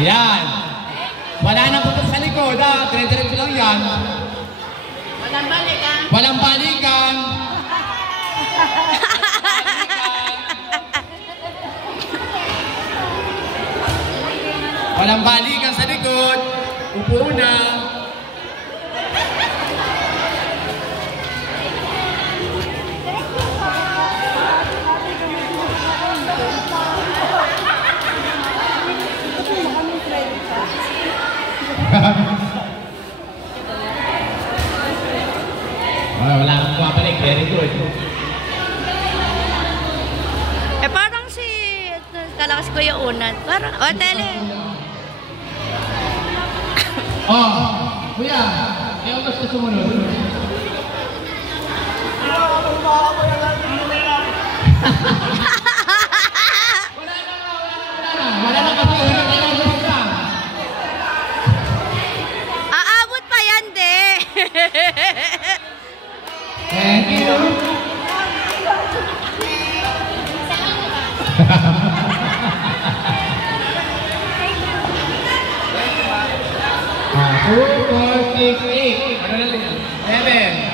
Ayan. Wala nang putok sa likod, ha? Dire-diretso lang yan. Walang balikan. Walang balikan. Walang balikan sa likod. Upo na. Wala akong pumapalik. Very good. Eh parang si... Kalakas ko yung unat. Parang... O, tele. Kuya. Kaya mas gusto mo nun? Wala na kasi. Aabot pa yan, de. Thank you. Two, four, six, eight. Ano na lang yan? 7.